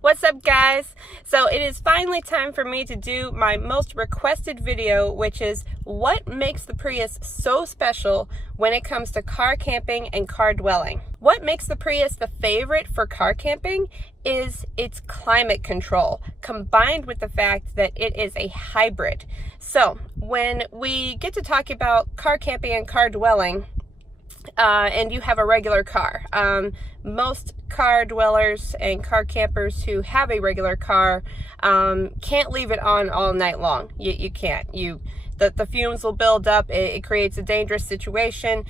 What's up, guys? So it is finally time for me to do my most requested video, which is what makes the Prius so special when it comes to car camping and car dwelling. What makes the Prius the favorite for car camping is its climate control, combined with the fact that it is a hybrid. So when we get to talk about car camping and car dwelling, and you have a regular car. Most car dwellers and car campers who have a regular car can't leave it on all night long. You can't. The fumes will build up. It creates a dangerous situation,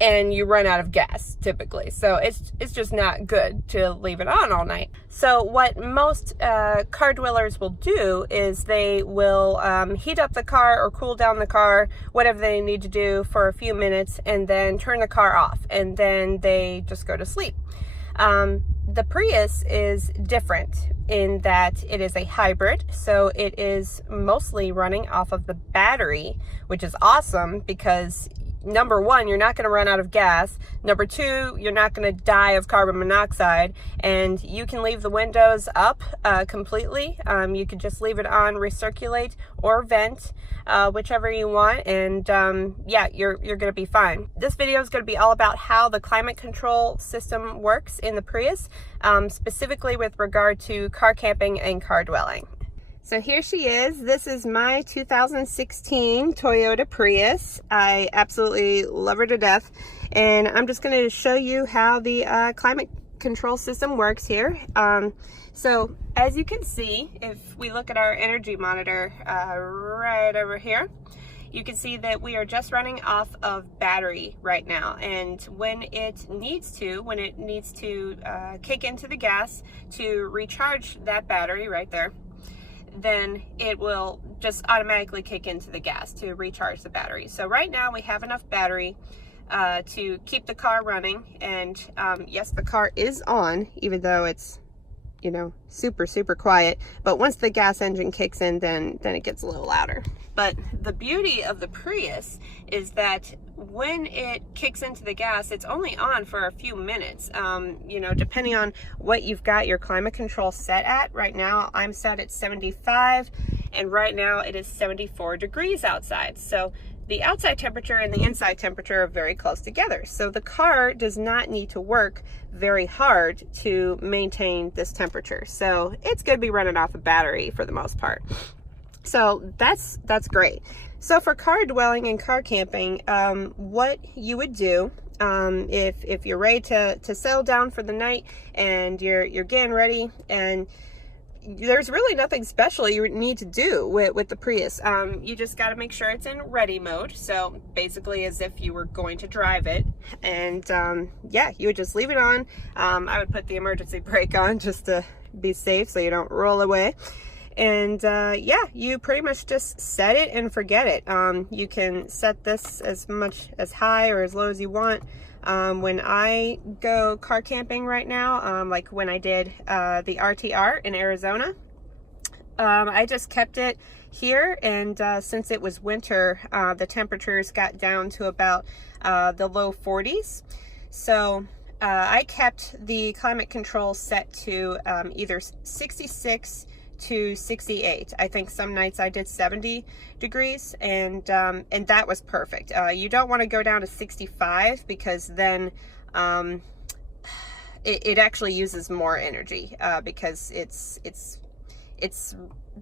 and you run out of gas typically. So it's just not good to leave it on all night. So what most car dwellers will do is they will heat up the car or cool down the car, whatever they need to do for a few minutes, and then turn the car off, and then they just go to sleep. The Prius is different in that it is a hybrid, so it is mostly running off of the battery, which is awesome because number one, you're not going to run out of gas. Number two, you're not going to die of carbon monoxide, and you can leave the windows up completely. You could just leave it on, recirculate or vent, whichever you want, and yeah, you're going to be fine. This video is going to be all about how the climate control system works in the Prius, specifically with regard to car camping and car dwelling. So here she is. This is my 2016 Toyota Prius. I absolutely love her to death. And I'm just going to show you how the climate control system works here. So as you can see, if we look at our energy monitor right over here, you can see that we are just running off of battery right now. And when it needs to kick into the gas to recharge that battery right there, then it will just automatically kick into the gas to recharge the battery. So right now we have enough battery to keep the car running, and yes, the car is on, even though it's, you know, super quiet. But once the gas engine kicks in, then it gets a little louder. But the beauty of the Prius is that when it kicks into the gas, it's only on for a few minutes. You know, depending on what you've got your climate control set at. Right now I'm set at 75, and right now it is 74 degrees outside. So the outside temperature and the inside temperature are very close together. So the car does not need to work very hard to maintain this temperature. So it's going to be running off a battery for the most part. So that's great. So for car dwelling and car camping, what you would do if you're ready to settle down for the night and you're getting ready, and there's really nothing special you need to do with the Prius. You just got to make sure it's in ready mode. So basically as if you were going to drive it, and yeah, you would just leave it on. I would put the emergency brake on just to be safe so you don't roll away. And yeah, you pretty much just set it and forget it. You can set this as high or as low as you want. When I go car camping right now, like when I did the RTR in Arizona, I just kept it here, and since it was winter, the temperatures got down to about the low 40s. So I kept the climate control set to either 66 to 68. I think some nights I did 70 degrees, and that was perfect. You don't want to go down to 65 because then it actually uses more energy because it's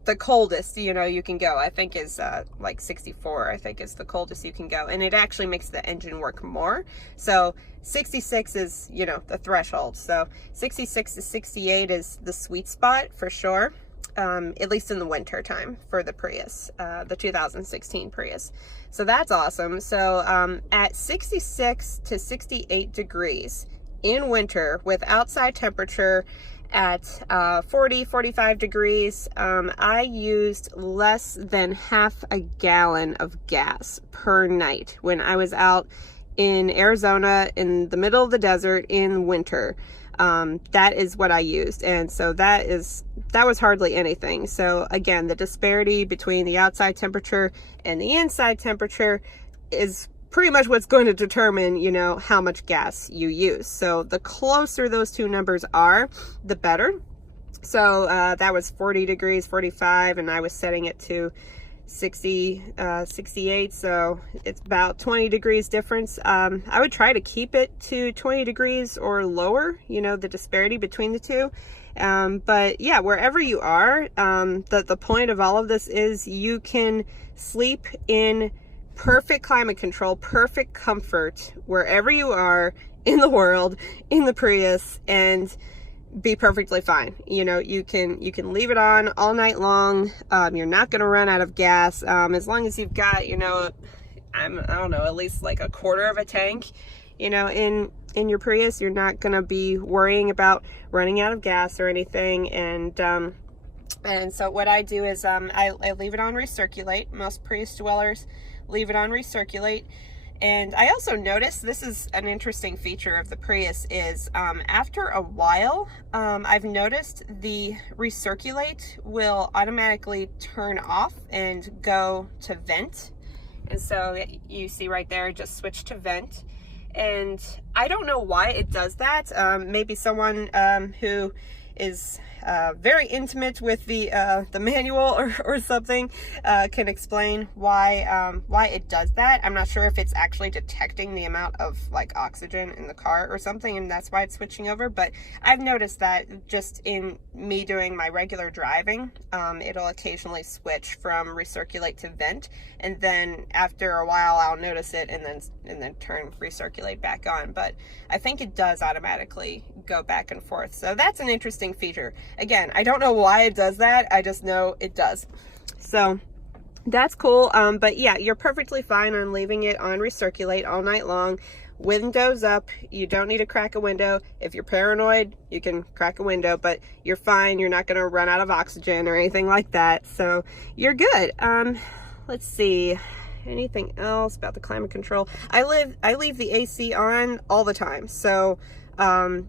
the coldest, you know, you can go. I think is like 64, I think is the coldest you can go, and it actually makes the engine work more. So 66 is, you know, the threshold. So 66 to 68 is the sweet spot for sure. At least in the winter time for the Prius, the 2016 Prius. So that's awesome. So at 66 to 68 degrees in winter with outside temperature at 45 degrees, I used less than half a gallon of gas per night when I was out in Arizona in the middle of the desert in winter. That is what I used, and so that was hardly anything. So again, the disparity between the outside temperature and the inside temperature is pretty much what's going to determine, you know, how much gas you use. So the closer those two numbers are, the better. So that was 40 degrees, 45, and I was setting it to 68, so it's about 20 degrees difference. I would try to keep it to 20 degrees or lower, you know, the disparity between the two. But yeah, wherever you are, the point of all of this is you can sleep in perfect climate control, perfect comfort, wherever you are in the world, in the Prius, and be perfectly fine. You know, you can leave it on all night long. You're not going to run out of gas, as long as you've got, you know, I don't know, at least like a quarter of a tank, you know, in your Prius. You're not going to be worrying about running out of gas or anything. And so what I do is I leave it on recirculate. Most Prius dwellers leave it on recirculate. And I also noticed, this is an interesting feature of the Prius, is after a while, I've noticed the recirculate will automatically turn off and go to vent. And so you see right there, just switch to vent. And I don't know why it does that. Maybe someone who is very intimate with the manual or something can explain why it does that. I'm not sure if it's actually detecting the amount of like oxygen in the car or something, and that's why it's switching over. But I've noticed that just in me doing my regular driving, it'll occasionally switch from recirculate to vent, and then after a while I'll notice it and then turn recirculate back on. But I think it does automatically go back and forth. So that's an interesting feature. Again, I don't know why it does that. I just know it does. So that's cool. But yeah, you're perfectly fine on leaving it on recirculate all night long. Windows up. You don't need to crack a window. If you're paranoid, you can crack a window, but you're fine. You're not going to run out of oxygen or anything like that. So you're good. Let's see. Anything else about the climate control? I leave the AC on all the time. So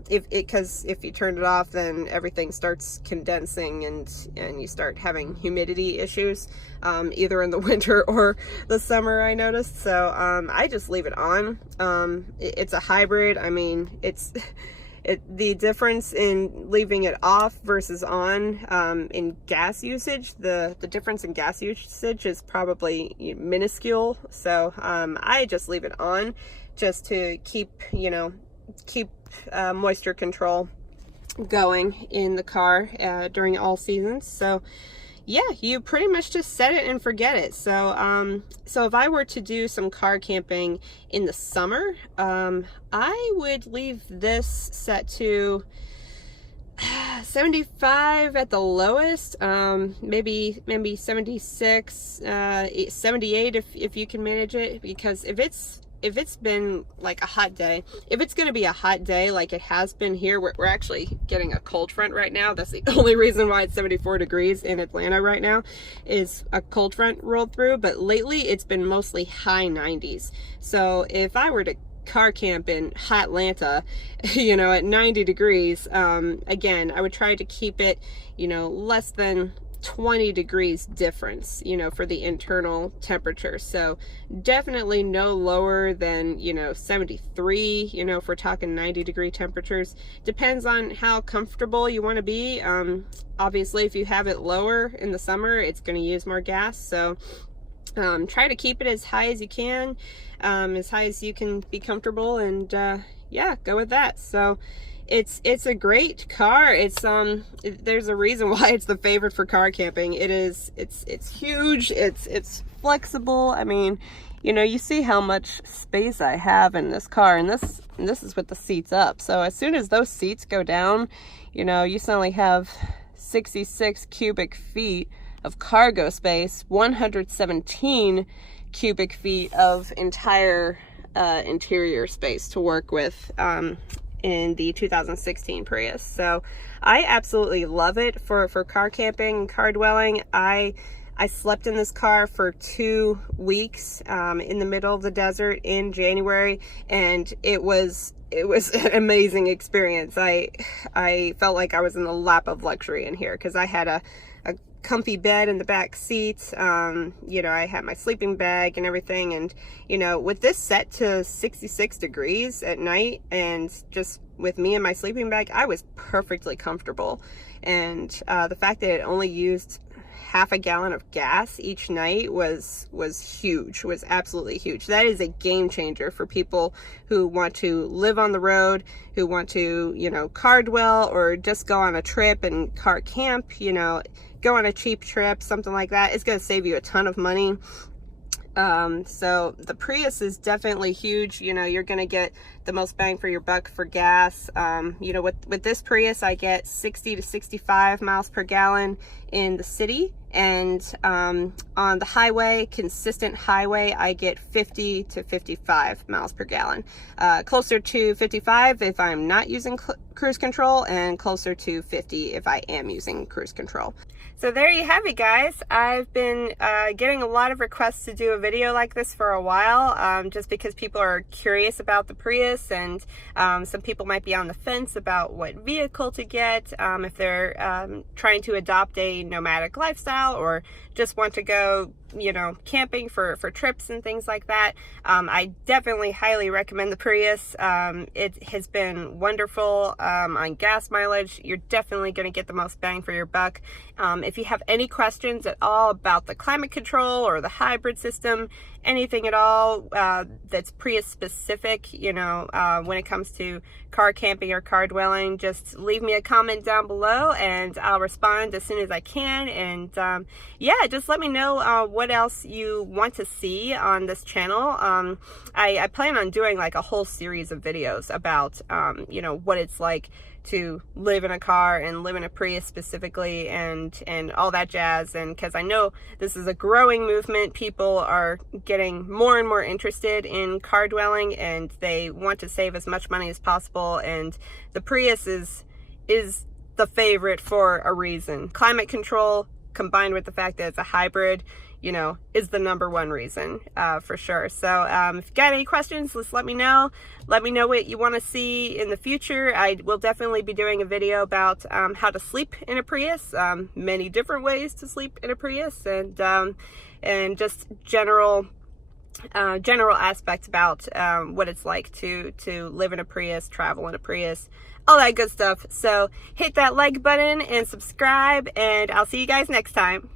because if you turn it off, then everything starts condensing and you start having humidity issues, either in the winter or the summer, I noticed. So I just leave it on. It's a hybrid. I mean, the difference in leaving it off versus on in gas usage, the difference in gas usage is probably minuscule. So I just leave it on just to keep moisture control going in the car during all seasons. So yeah, you pretty much just set it and forget it. So so if I were to do some car camping in the summer, I would leave this set to 75 at the lowest, maybe 76, 78 if you can manage it. Because if it's been like a hot day, if it's going to be a hot day like it has been here, we're actually getting a cold front right now. That's the only reason why it's 74 degrees in Atlanta right now, is a cold front rolled through. But lately it's been mostly high 90s. So if I were to car camp in hot Atlanta, you know, at 90 degrees, again, I would try to keep it, you know, less than 20 degrees difference, you know, for the internal temperature. So definitely no lower than, you know, 73, you know, if we're talking 90-degree temperatures. Depends on how comfortable you want to be. Obviously, if you have it lower in the summer, it's going to use more gas. So try to keep it as high as you can, as high as you can be comfortable, and yeah, go with that. So it's a great car. There's a reason why it's the favorite for car camping. It's huge. It's flexible. I mean, you know, you see how much space I have in this car, and this is with the seats up. So as soon as those seats go down, you know, you suddenly have 66 cubic feet of cargo space, 117 cubic feet of entire interior space to work with in the 2016 Prius. So I absolutely love it for car camping and car dwelling. I slept in this car for 2 weeks in the middle of the desert in January, and it was an amazing experience. I felt like I was in the lap of luxury in here, because I had a comfy bed in the back seat. You know, I had my sleeping bag and everything, and you know, with this set to 66 degrees at night, and just with me and my sleeping bag, I was perfectly comfortable. and the fact that it only used half a gallon of gas each night was huge, was absolutely huge. That is a game changer for people who want to live on the road, who want to, you know, car dwell, or just go on a trip and car camp, you know, go on a cheap trip, something like that. It's going to save you a ton of money. So the Prius is definitely huge. You know, you're going to get the most bang for your buck for gas. You know, with this Prius, I get 60 to 65 miles per gallon in the city, and on the highway, consistent highway, I get 50 to 55 miles per gallon. Closer to 55 if I'm not using cruise control, and closer to 50 if I am using cruise control. So there you have it, guys. I've been getting a lot of requests to do a video like this for a while, just because people are curious about the Prius, and some people might be on the fence about what vehicle to get, if they're trying to adopt a nomadic lifestyle or just want to go, you know, camping for trips and things like that. I definitely highly recommend the Prius. It has been wonderful on gas mileage. You're definitely going to get the most bang for your buck. If you have any questions at all about the climate control or the hybrid system, anything at all that's Prius specific, you know, when it comes to car camping or car dwelling, just leave me a comment down below and I'll respond as soon as I can. And yeah, just let me know what else you want to see on this channel. I plan on doing like a whole series of videos about you know, what it's like to live in a car and live in a Prius specifically, and all that jazz. And because I know this is a growing movement, people are getting more and more interested in car dwelling, and they want to save as much money as possible, and the Prius is the favorite for a reason. Climate control combined with the fact that it's a hybrid, you know, is the #1 reason for sure. So if you got any questions, just let me know. Let me know what you want to see in the future. I will definitely be doing a video about how to sleep in a Prius, many different ways to sleep in a Prius, and just general aspects about what it's like to live in a Prius, travel in a Prius, all that good stuff. So hit that like button and subscribe, and I'll see you guys next time.